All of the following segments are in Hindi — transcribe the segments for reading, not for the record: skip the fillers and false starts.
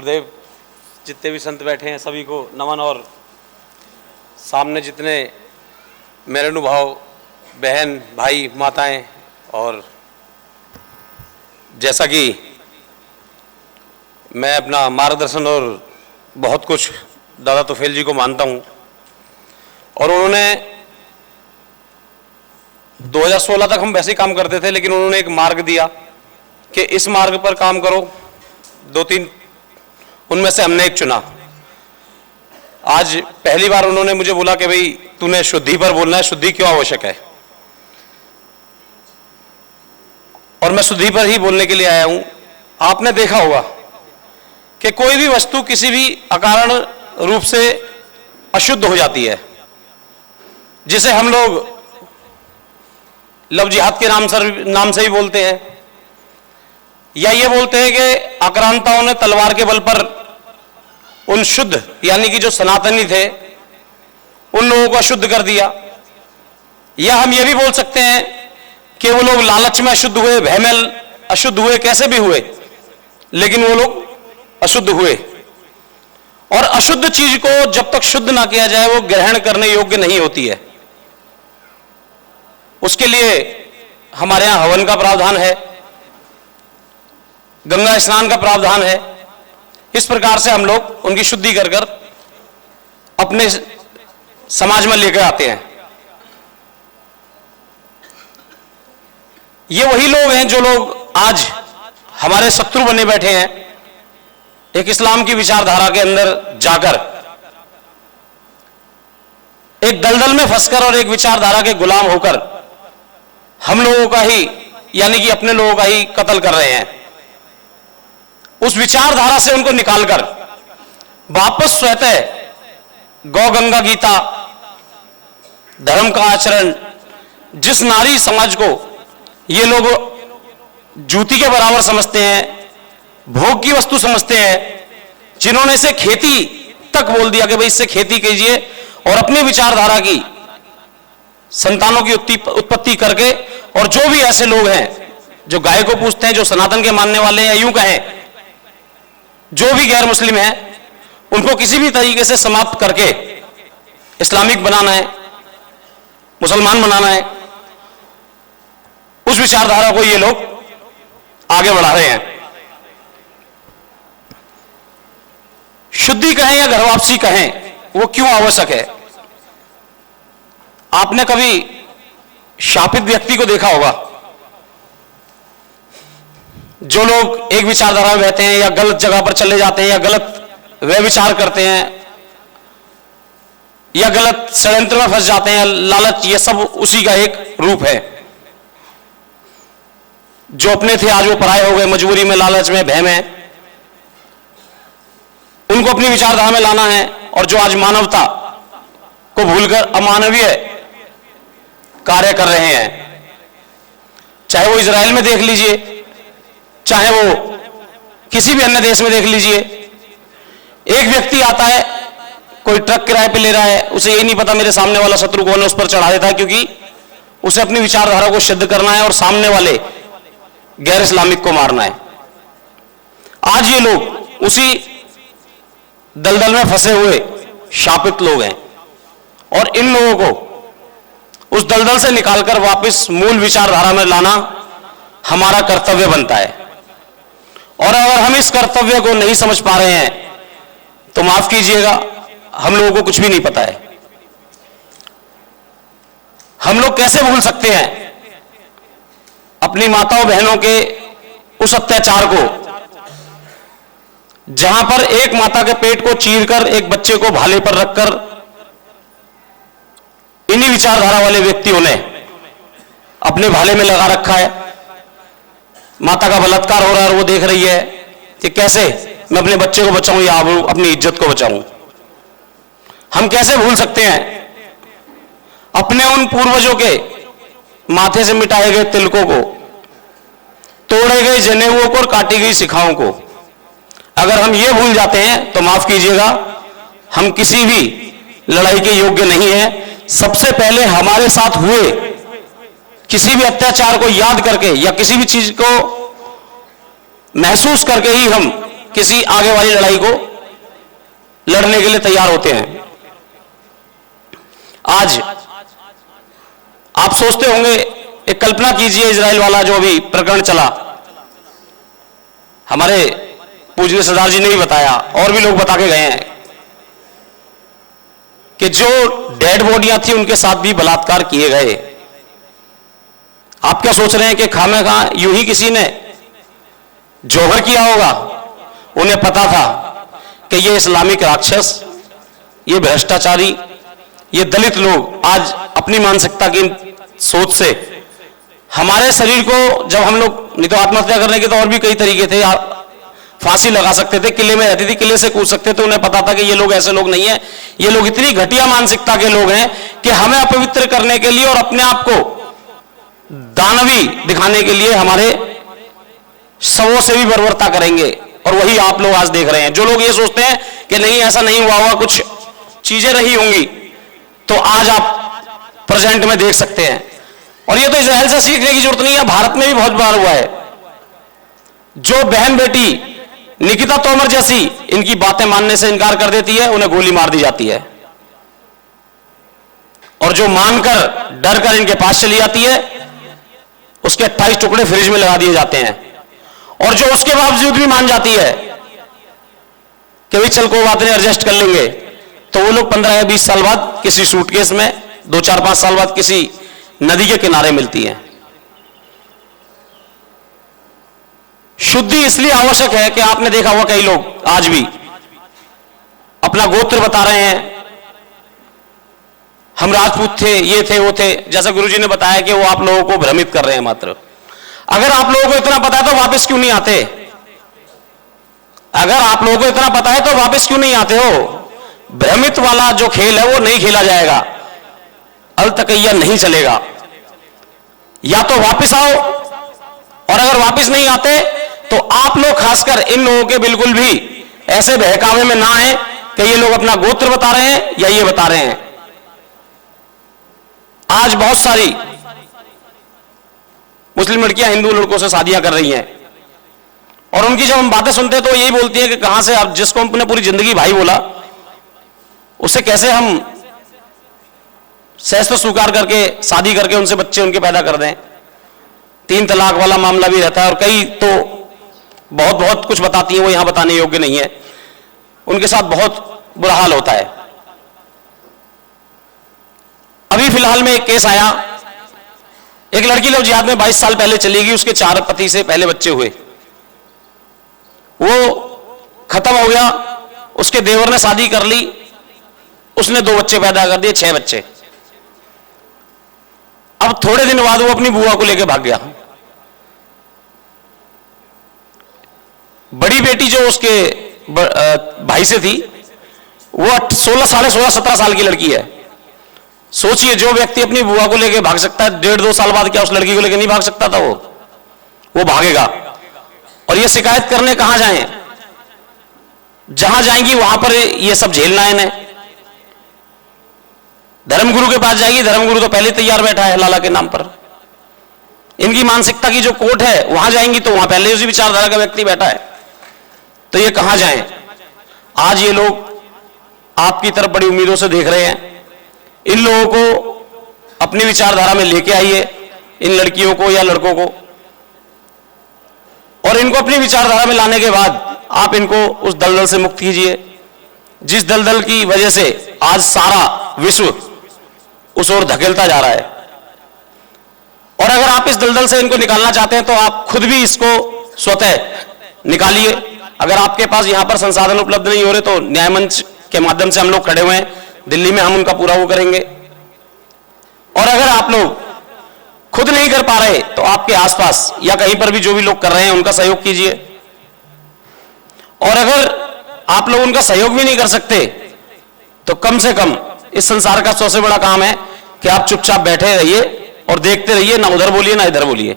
गुरुदेव, जितने भी संत बैठे हैं सभी को नमन। और सामने जितने मेरे अनुभव बहन भाई माताएं, और जैसा कि मैं अपना मार्गदर्शन और बहुत कुछ दादा तुफैल जी को मानता हूं, और उन्होंने 2016 तक हम वैसे ही काम करते थे, लेकिन उन्होंने एक मार्ग दिया कि इस मार्ग पर काम करो। 2-3 उनमें से हमने एक चुना। आज पहली बार उन्होंने मुझे बोला कि भाई तूने शुद्धि पर बोलना है, शुद्धि क्यों आवश्यक है, और मैं शुद्धि पर ही बोलने के लिए आया हूं। आपने देखा होगा कि कोई भी वस्तु किसी भी अकारण रूप से अशुद्ध हो जाती है, जिसे हम लोग लव जिहाद के नाम से ही बोलते हैं, या ये बोलते हैं कि आक्रांताओं ने तलवार के बल पर उन शुद्ध यानी कि जो सनातनी थे उन लोगों को अशुद्ध कर दिया। या हम ये भी बोल सकते हैं कि वो लोग लालच में अशुद्ध हुए, भय में अशुद्ध हुए, कैसे भी हुए, लेकिन वो लोग अशुद्ध हुए। और अशुद्ध चीज को जब तक शुद्ध ना किया जाए वो ग्रहण करने योग्य नहीं होती है। उसके लिए हमारे यहां हवन का प्रावधान है, गंगा स्नान का प्रावधान है। इस प्रकार से हम लोग उनकी शुद्धि कर कर अपने समाज में लेकर आते हैं। ये वही लोग हैं जो लोग आज हमारे शत्रु बने बैठे हैं, एक इस्लाम की विचारधारा के अंदर जाकर एक दलदल में फंसकर और एक विचारधारा के गुलाम होकर हम लोगों का ही यानी कि अपने लोगों का ही कत्ल कर रहे हैं। उस विचारधारा से उनको निकालकर वापस स्वतः गौ गंगा गीता धर्म का आचरण, जिस नारी समाज को ये लोग जूती के बराबर समझते हैं, भोग की वस्तु समझते हैं, जिन्होंने इसे खेती तक बोल दिया कि भाई इससे खेती कीजिए, और अपनी विचारधारा की संतानों की उत्पत्ति करके, और जो भी ऐसे लोग हैं जो गाय को पूजते हैं, जो सनातन के मानने वाले हैं, या यूं कहें जो भी गैर मुस्लिम हैं, उनको किसी भी तरीके से समाप्त करके इस्लामिक बनाना है, मुसलमान बनाना है, उस विचारधारा को ये लोग आगे बढ़ा रहे हैं। शुद्धि कहें या घर वापसी कहें, वो क्यों आवश्यक है? आपने कभी शापित व्यक्ति को देखा होगा, जो लोग एक विचारधारा में बहते हैं या गलत जगह पर चले जाते हैं या गलत वे विचार करते हैं या गलत षड्यंत्र में फंस जाते हैं, लालच, ये सब उसी का एक रूप है। जो अपने थे आज वो पराये हो गए, मजबूरी में, लालच में, भय में। उनको अपनी विचारधारा में लाना है, और जो आज मानवता को भूलकर अमानवीय कार्य कर रहे हैं, चाहे वो इजराइल में देख लीजिए, चाहे वो किसी भी अन्य देश में देख लीजिए। एक व्यक्ति आता है, कोई ट्रक किराए पे ले रहा है, उसे ये नहीं पता मेरे सामने वाला शत्रु कौन है, उस पर चढ़ा देता है, क्योंकि उसे अपनी विचारधारा को सिद्ध करना है और सामने वाले गैर इस्लामिक को मारना है। आज ये लोग उसी दलदल में फंसे हुए शापित लोग हैं, और इन लोगों को उस दलदल से निकालकर वापस मूल विचारधारा में लाना हमारा कर्तव्य बनता है। और अगर हम इस कर्तव्य को नहीं समझ पा रहे हैं तो माफ कीजिएगा, हम लोगों को कुछ भी नहीं पता है। हम लोग कैसे भूल सकते हैं अपनी माताओं बहनों के उस अत्याचार को, जहां पर एक माता के पेट को चीरकर एक बच्चे को भाले पर रखकर इन्हीं विचारधारा वाले व्यक्तियों ने अपने भाले में लगा रखा है। माता का बलात्कार हो रहा है और वो देख रही है कि कैसे मैं अपने बच्चे को बचाऊं या अपनी इज्जत को बचाऊं। हम कैसे भूल सकते हैं अपने उन पूर्वजों के माथे से मिटाए गए तिलकों को, तोड़े गए जनेऊओं को और काटी गई शिखाओं को? अगर हम ये भूल जाते हैं तो माफ कीजिएगा, हम किसी भी लड़ाई के योग्य नहीं है। सबसे पहले हमारे साथ हुए किसी भी अत्याचार को याद करके या किसी भी चीज को महसूस करके ही हम किसी आगे वाली लड़ाई को लड़ने के लिए तैयार होते हैं। आज आप सोचते होंगे, एक कल्पना कीजिए, इजराइल वाला जो अभी प्रकरण चला, हमारे पूजनीय सरदार जी ने भी बताया और भी लोग बता के गए हैं कि जो डेड बॉडियां थी उनके साथ भी बलात्कार किए गए। आप क्या सोच रहे हैं कि खामेखा यूं ही किसी ने जोहर किया होगा? उन्हें पता था कि ये इस्लामिक राक्षस, ये भ्रष्टाचारी, ये दलित लोग आज अपनी मानसिकता की सोच से हमारे शरीर को, जब हम लोग, नहीं तो आत्महत्या करने के तो और भी कई तरीके थे, फांसी लगा सकते थे, किले में रहती थी, किले से कूद सकते थे। उन्हें पता था कि ये लोग ऐसे लोग नहीं है, ये लोग इतनी घटिया मानसिकता के लोग हैं कि हमें अपवित्र करने के लिए और अपने आप को दानवी दिखाने के लिए हमारे शवों से भी बर्बरता करेंगे। और वही आप लोग आज देख रहे हैं। जो लोग ये सोचते हैं कि नहीं ऐसा नहीं हुआ होगा, कुछ चीजें रही होंगी, तो आज आप प्रेजेंट में देख सकते हैं। और ये तो इजराइल से सीखने की जरूरत नहीं है, भारत में भी बहुत बार हुआ है। जो बहन बेटी निकिता तोमर जैसी इनकी बातें मानने से इनकार कर देती है, उन्हें गोली मार दी जाती है। और जो मानकर डर कर इनके पास चली जाती है, उसके 28 टुकड़े फ्रिज में लगा दिए जाते हैं। और जो उसके बावजूद भी मान जाती है कि भाई चल कोई बात नहीं, एडजस्ट कर लेंगे, तो वो लोग 15 या 20 साल बाद किसी सूटकेस में, 2-4-5 साल बाद किसी नदी के किनारे मिलती हैं। शुद्धि इसलिए आवश्यक है कि आपने देखा होगा कई लोग आज भी अपना गोत्र बता रहे हैं, हम राजपूत थे, ये थे, वो थे। जैसा गुरुजी ने बताया कि वो आप लोगों को भ्रमित कर रहे हैं मात्र। अगर आप लोगों को इतना पता है तो वापस क्यों नहीं आते? अगर आप लोगों को इतना पता है तो वापस क्यों नहीं आते हो? भ्रमित वाला जो खेल है वो नहीं खेला जाएगा, अलतकैया नहीं चलेगा। या तो वापस आओ, और अगर वापस नहीं आते तो आप लोग खासकर इन लोगों के बिल्कुल भी ऐसे बहकावे में ना आए कि ये लोग अपना गोत्र बता रहे हैं या ये बता रहे हैं। आज बहुत सारी मुस्लिम लड़कियां हिंदू लड़कों से शादियां कर रही हैं, और उनकी जब हम बातें सुनते हैं तो यही बोलती हैं कि कहां से, आप जिसको हमने पूरी जिंदगी भाई बोला, उससे कैसे हम सहज स्वीकार करके शादी करके उनसे बच्चे उनके पैदा कर दें। 3 तलाक वाला मामला भी रहता है, और कई तो बहुत बहुत कुछ बताती हैं, वो यहां बताने योग्य नहीं है। उनके साथ बहुत बुरा हाल होता है। अभी फिलहाल में एक केस आया, एक लड़की लव जिहाद में 22 साल पहले चली गई, उसके 4 पति से पहले बच्चे हुए, वो खत्म हो गया। उसके देवर ने शादी कर ली, उसने 2 बच्चे पैदा कर दिए, 6 बच्चे। अब थोड़े दिन बाद वो अपनी बुआ को लेकर भाग गया। बड़ी बेटी जो उसके भाई से थी, वो 16, साढ़े 16, 17 साल की लड़की है। सोचिए, जो व्यक्ति अपनी बुआ को लेकर भाग सकता है, 1.5-2 साल बाद क्या उस लड़की को लेकर नहीं भाग सकता था? वो भागेगा। और ये शिकायत करने कहां जाएं? जहां जाएंगी वहां पर ये सब झेलना है इन्हें। धर्मगुरु के पास जाएगी, धर्मगुरु तो पहले तैयार बैठा है लाला के नाम पर। इनकी मानसिकता की जो कोर्ट है वहां जाएंगी तो वहां पहले उसी विचारधारा का व्यक्ति बैठा है, तो ये कहां जाएं? आज ये लोग आपकी तरफ बड़ी उम्मीदों से देख रहे हैं। इन लोगों को अपनी विचारधारा में लेके आइए, इन लड़कियों को या लड़कों को, और इनको अपनी विचारधारा में लाने के बाद आप इनको उस दलदल से मुक्त कीजिए, जिस दलदल की वजह से आज सारा विश्व उस ओर धकेलता जा रहा है। और अगर आप इस दलदल से इनको निकालना चाहते हैं तो आप खुद भी इसको स्वतः निकालिए। अगर आपके पास यहां पर संसाधन उपलब्ध नहीं हो रहे तो न्याय मंच के माध्यम से हम लोग खड़े हुए हैं, दिल्ली में हम उनका पूरा वो करेंगे। और अगर आप लोग खुद नहीं कर पा रहे तो आपके आसपास या कहीं पर भी जो भी लोग कर रहे हैं उनका सहयोग कीजिए। और अगर आप लोग उनका सहयोग भी नहीं कर सकते तो कम से कम इस संसार का सबसे बड़ा काम है कि आप चुपचाप बैठे रहिए और देखते रहिए, ना उधर बोलिए ना इधर बोलिए।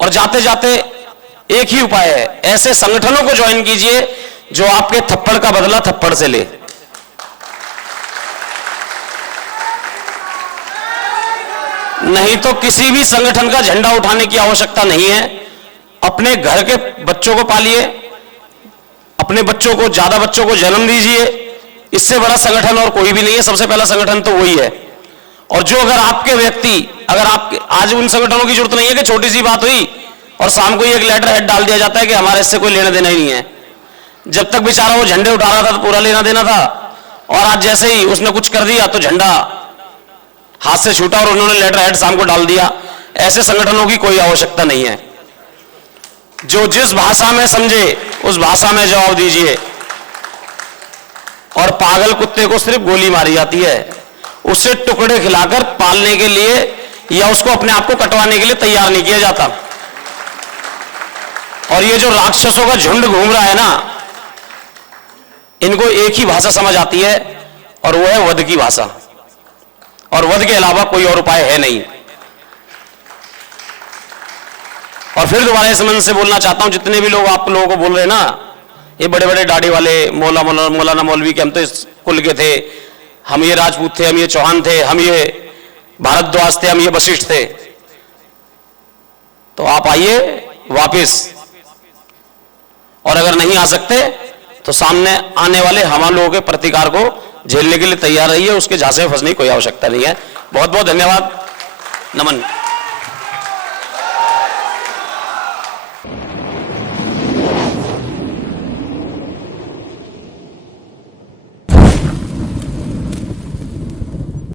और जाते जाते एक ही उपाय है, ऐसे संगठनों को ज्वाइन कीजिए जो आपके थप्पड़ का बदला थप्पड़ से ले। नहीं तो किसी भी संगठन का झंडा उठाने की आवश्यकता नहीं है। अपने घर के बच्चों को पालिए, अपने बच्चों को, ज्यादा बच्चों को जन्म दीजिए। इससे बड़ा संगठन और कोई भी नहीं है, सबसे पहला संगठन तो वही है। और जो अगर आपके व्यक्ति, अगर आप आज उन संगठनों की जरूरत नहीं है कि छोटी सी बात हुई और शाम को ही एक लेटर हेड डाल दिया जाता है कि हमारे इससे कोई लेना देना ही नहीं है। जब तक बेचारा वो झंडे उठा रहा था तो पूरा लेना देना था, और आज जैसे ही उसने कुछ कर दिया तो झंडा हाथ से छूटा और उन्होंने लेटर हेड शाम को डाल दिया। ऐसे संगठनों की कोई आवश्यकता नहीं है। जो जिस भाषा में समझे उस भाषा में जवाब दीजिए। और पागल कुत्ते को सिर्फ गोली मारी जाती है, उसे टुकड़े खिलाकर पालने के लिए या उसको अपने आप को कटवाने के लिए तैयार नहीं किया जाता। और ये जो राक्षसों का झुंड घूम रहा है ना, इनको एक ही भाषा समझ आती है और वो है वध की भाषा, और वध के अलावा कोई और उपाय है नहीं। और फिर दोबारा इस मंच से बोलना चाहता हूं, जितने भी लोग आप लोगों को बोल रहे हैं ना, ये बड़े बड़े दाढ़ी वाले मौलाना मौलवी के हम तो इस कुल के थे, हम ये राजपूत थे, हम ये चौहान थे, हम ये भारद्वाज थे, हम ये वशिष्ठ थे, तो आप आइए वापिस। और अगर नहीं आ सकते तो सामने आने वाले हम लोगों के प्रतिकार को झेलने के लिए तैयार रहिए। उसके झांसे में फंसने की कोई आवश्यकता नहीं है। बहुत बहुत धन्यवाद। नमन।